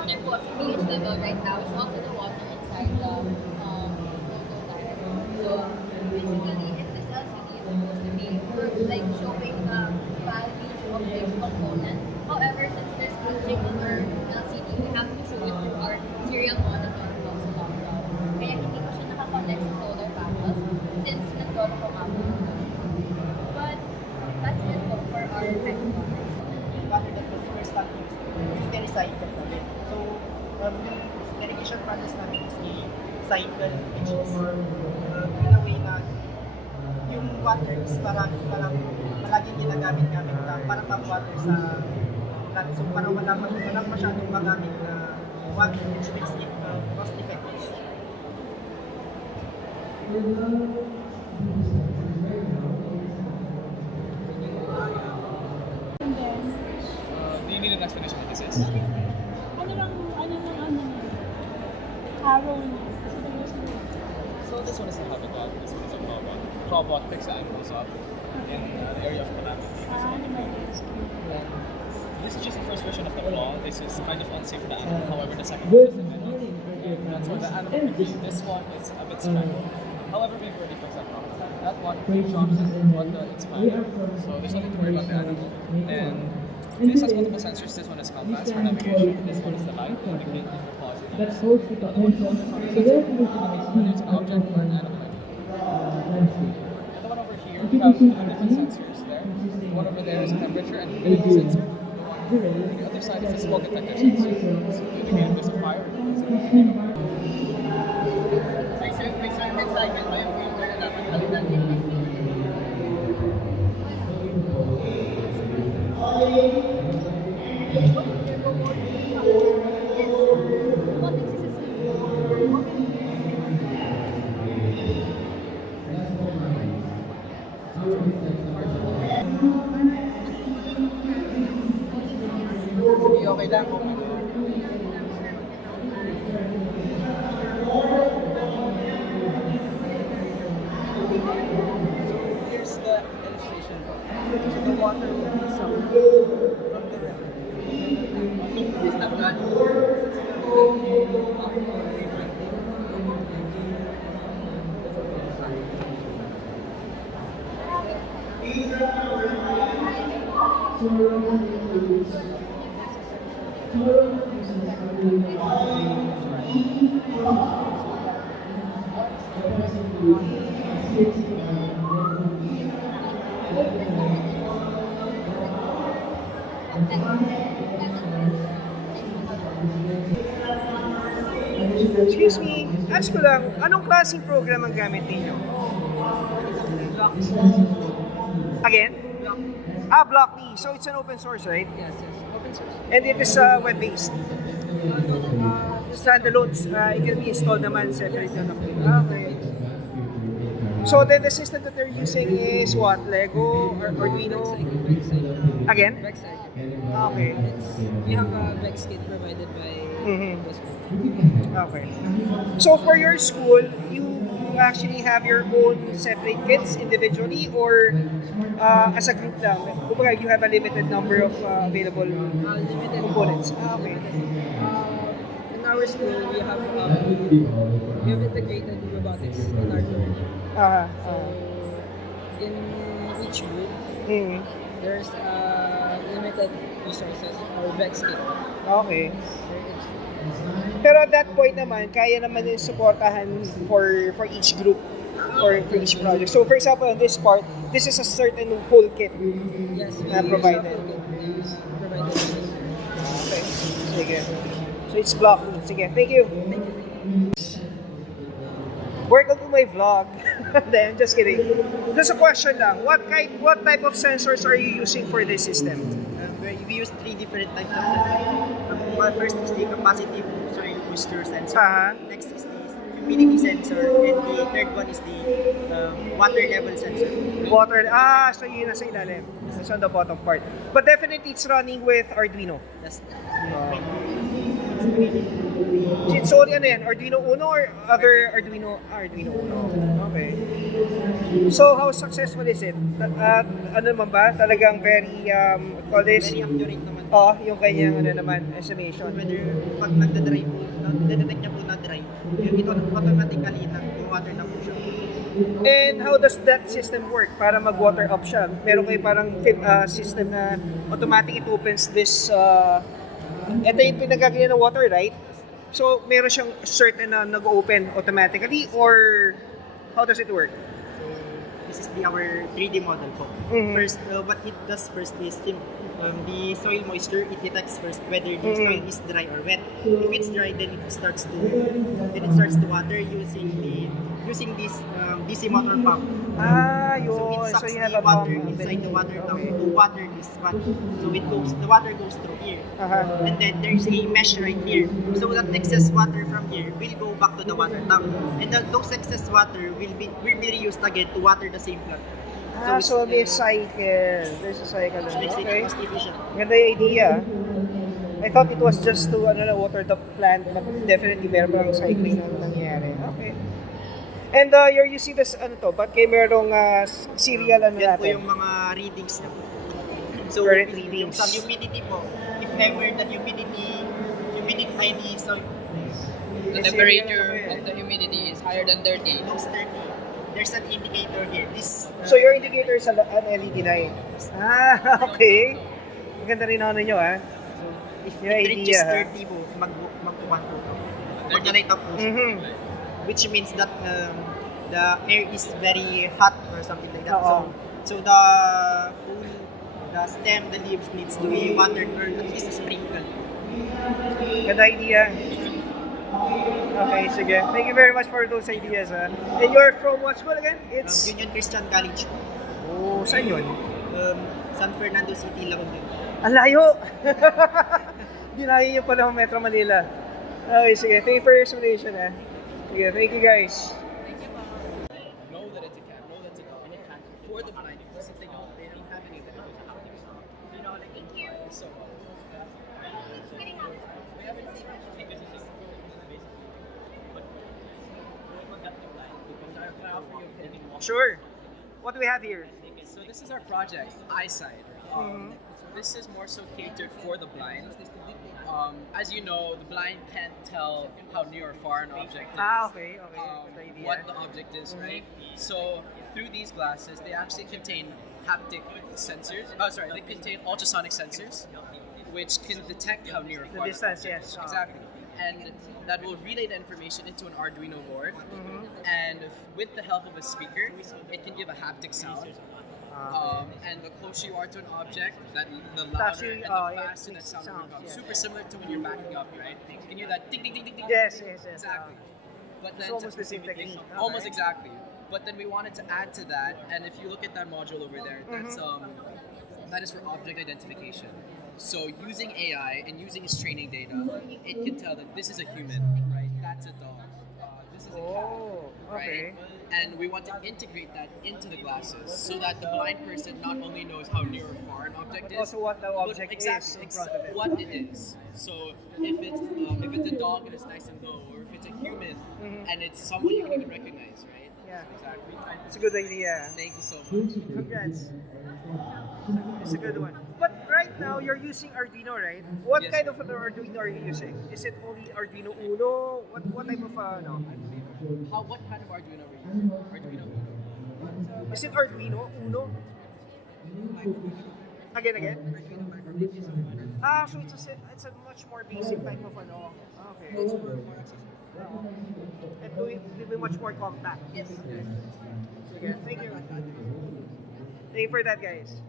water po sa pH level right now is also the water inside the prototype. So basically, if this LCD is supposed to be like showing the values of each component. However, since there's glitching on our LCD, we have to show it through our serial monitor plus laptop. Kaya hindi ko siya nakakonect sa solar panels since nandun ako mapapagod. But that's it po for our type of water. Yung water that was first time used, hindi recycle namin. So, yung irrigation process namin is cycle, which is in a way na yung water is parang palaging ginagamit namin para pang water sa plant. So, parang walang masyadong magamit na water, which makes it cost effective. Do you need an explanation what this is? Arrow. So this one is a habitat, this one is a robot. Robot picks the animals up in the area of calamity. This is just the first version of the law. This is kind of unsafe for the animal. However, the second one is invented. That's why the animal can be. This one is a bit strangled. However, we've already fixed that problem. That one jumps on it's fine. So there's nothing to worry about the animal. And this has multiple sensors. This one is compass for navigation. This one is the light, indicate if you're positive. That holds the potential. So therefore, Whether it's an object or an animal. landscape. The one over here, we have two different sensors there. One over there is a temperature and humidity sensor. The other side is a smoke detector sensor. So to indicate if there's a fire. May certain cycle ba yung filter na dapat palitan din? Okay lang. Here's the illustration. So the water will be summed from the river. This is the flood. Excuse me, ask ko lang, anong klaseng program ang gamit ninyo? Again? Block.me. So it's an open source, right? Yes, open source. And it is web-based. Standalone. It can be installed naman separate na okay. So then the system that they're using is what? Lego or Arduino? Again? Okay. We have a Vex kit provided by the school. Okay. So for your school, you actually have your own separate kits individually or as a group lang? Kumbaga, you have a limited number of available Limited components. Okay. In our school, we have integrated robotics in our group. So in each group, there's limited resources or Vex kit. Okay. Pero at that point naman, kaya naman yung supportahan for each group or for each project. So for example, on this part, this is a certain whole kit Yes, we na provided. Provided. Okay. Sige. So it's block. Sige. Thank you. Welcome to my vlog. Then, just kidding. Just a question lang. What type of sensors are you using for this system? We use three different types of sensors. First is the capacitive soil moisture sensor. Next is the humidity sensor. And the third one is the water level sensor. So yun nasa ilalim. It's on the bottom part. But definitely it's running with Arduino. Yes. So ano yan? Arduino Uno or other Arduino? Arduino Uno. Okay. So how successful is it? Ano naman ba? Talagang very, call this? Very accurate naman Oo, yung kanyang ano naman, estimation. Whether pag nagda-dry po, nagda-detect niya po na dry, ito automatically nag-water na po siya. And how does that system work para mag-water up siya? Meron kayo parang system na automatic it opens this, ito yung pinagkakaya ng water, right? So, meron siyang certain na nag-open automatically or how does it work? This is our 3D model po. Mhm. First, what it does first is the soil moisture. It detects first whether the soil is dry or wet. If it's dry, then it starts to water using this DC motor pump. Ah, yun. So it sucks you have the a water pump. inside the water tank Okay. to water this one. So the water goes through here. Uh-huh. And then there's a mesh right here. So that excess water from here will go back to the water tank. And those excess water will be reused again to water the same plant. So may cycle. There's a cycle. Which makes it Okay. cost efficient. Ganda yung idea. I thought it was just to water the plant, but definitely meron parang cycling na nangyayari. Okay. And you're using this, ba't kayo merong serial Yan po natin? yung mga readings na po. So, Current yung readings. sa humidity po, if ever the humidity ID, so The temperature of the humidity is higher than 30. goes 30, there's an indicator here. So your indicator is an LED light. Ah, okay. Maganda rin ako ninyo, ha? If Yung it reaches idea, 30 po, mag-1 po. Mag-light up po siya. Mhm. Which means that the air is very hot or something like that. Oo. So the pool, the stem, the leaves needs to be watered or at least sprinkled. Ganda idea. Okay, sige. Thank you very much for those ideas, ha? And you're from what school again? It's... Union Christian College po. Oh, saan yun? San Fernando City, La Union. Ang layo! Dinayo niyo pa ng Metro Manila. Okay, sige. Thank you for your explanation, ha? Sige, thank you guys. Know that it's a cat, know that it's a dog, and it can for the blind because they don't have any benefits of having it. You know, like Thank you. so It's getting out. we haven't seen much of because it's just basically but we'll get to blind because can I offer you a opinion? Sure. What do we have here? So this is our project, Eyesight. This is more so catered for the blind. As you know, the blind can't tell how near or far an object is. Ah, okay, okay. Good idea. What the object is, right? So through these glasses, they actually contain haptic sensors. Oh, sorry, they contain ultrasonic sensors, which can detect how near or The far. distance, yes. Exactly. And that will relay the information into an Arduino board. And with the help of a speaker, it can give a haptic sound. And the closer you are to an object, the louder Actually, and the yeah, faster that sound sounds, becomes. yeah. Super similar to when you're backing up, right? You can hear that ding ding ding ding ding. Yes. Exactly. But It's then almost the same technique. Almost Okay. exactly. But then we wanted to add to that, and if you look at that module over there, that's that is for object identification. So using AI and using its training data, it can tell that this is a human, right? That's a dog. This is a cat, Oh, okay. right? And we want to integrate that into the glasses so that the blind person not only knows how near or far an object But is, also what the but object exactly is in front of it. what it is. So if it's a dog and it's nice and low, or if it's a human and it's someone you can even recognize, right? Yeah. Exactly. It's a good idea. Thank you so much. Congrats. It's a good one. But right now, you're using Arduino, right? What Yes, kind sir. of an Arduino are you using? Is it only Arduino Uno? What type of What kind of Arduino are you using? Arduino Uno. Is it Arduino Uno? Again? Ah, so it's a much more basic type of ano. Okay. And it will be much more compact. Yes. Sige, thank you. Thank you for that, guys.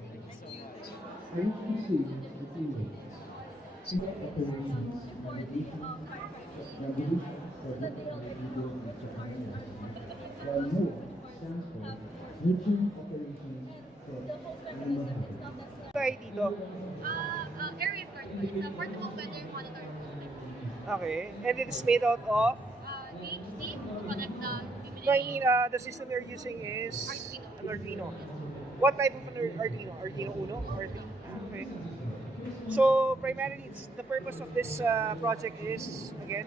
Tayo dito. Area card. It's a portable weather monitor. Okay. And it is made out of? PhD to connect the No, I mean, the system you're using is an Arduino. What type of an Arduino? Arduino Uno? Or okay. So primarily, the purpose of this project is again.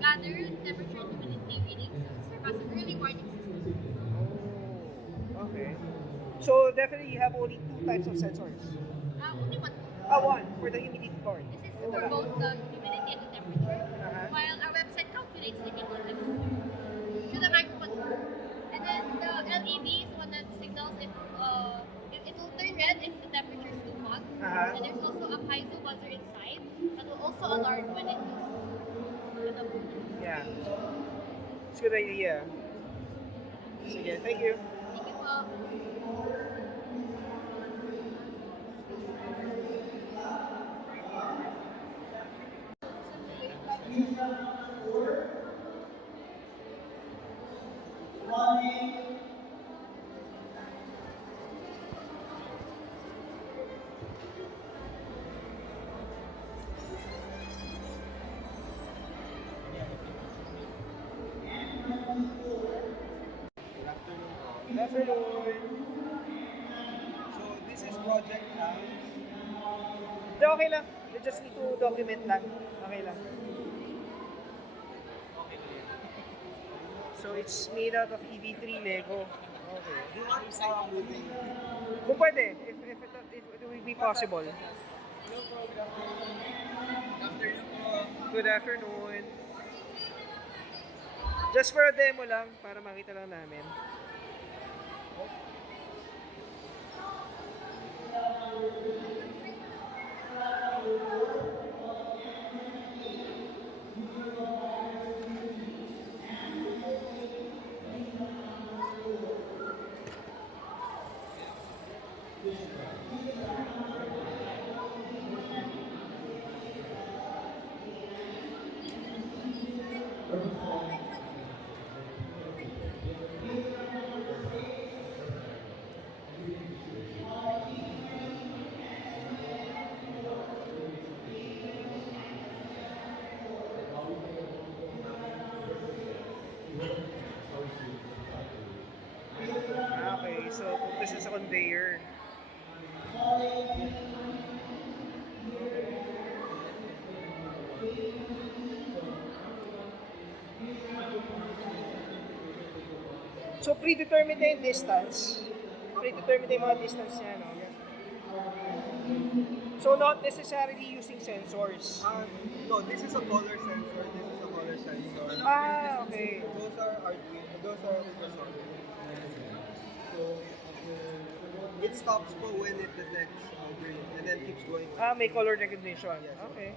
gather temperature and humidity readings as an early warning system. Oh, okay. So definitely, you have only two types of sensors. Only one. One for the humidity part. This is for both the humidity and the temperature, while our website calculates the heat index to the microcontroller. And then the LED is one that signals if it will turn red if the temperature is too hot. And there's also a piezo buzzer inside that will also alarm when it is Yeah. It's a good idea. Sige, thank you. Thank you po. Good afternoon. So this is project Hindi, okay lang. You just need to document lang. Okay lang. So it's made out of EV3 Lego. Okay. Do you want moving? Kung pwede, if it will be possible. Hello po, good afternoon po. Good afternoon. Just for a demo lang, para makita lang namin. Okay, so punta siya sa conveyor. So predetermined na yung distance. Predetermined na yung mga distance niya, no? So not necessarily using sensors. No, this is a color sensor. This is a color sensor. Okay. Those are Arduino. Those are ultrasonic. So it stops po when it detects green and then keeps going. May color recognition. Yes. Okay.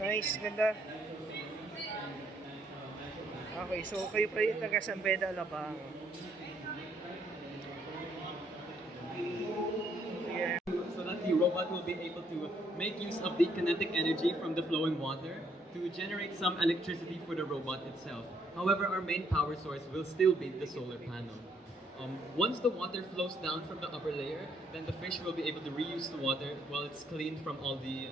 Nice, ganda. Okay, so kayo pa yung taga San Beda, Alabang. Sige. So that the robot will be able to make use of the kinetic energy from the flowing water to generate some electricity for the robot itself. However, our main power source will still be the solar panel. Once the water flows down from the upper layer, then the fish will be able to reuse the water while it's cleaned from all the...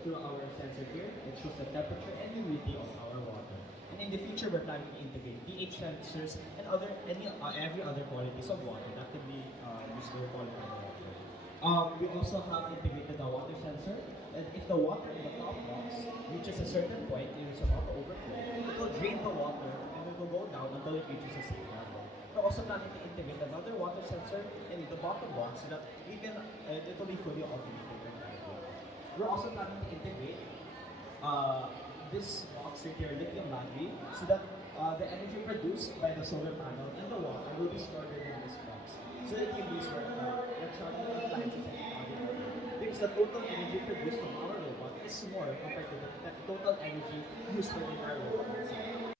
Through our sensor here, it shows the temperature and humidity of our water. And in the future, we're planning to integrate pH sensors and every other qualities of water that can be used to qualify the water. We also have integrated the water sensor, and if the water in the top box reaches a certain point, it is about to overflow, it will drain the water and it will go down until it reaches a safe level. We're also planning to integrate another water sensor in the bottom box so that it will be fully automated. We're also planning to integrate this box right here, lithium battery, so that the energy produced by the solar panel and the water will be stored within this box. So that it can be used for electronic appliances and other. Because the total energy produced from our robot is more compared to the total energy used for the entire robot itself.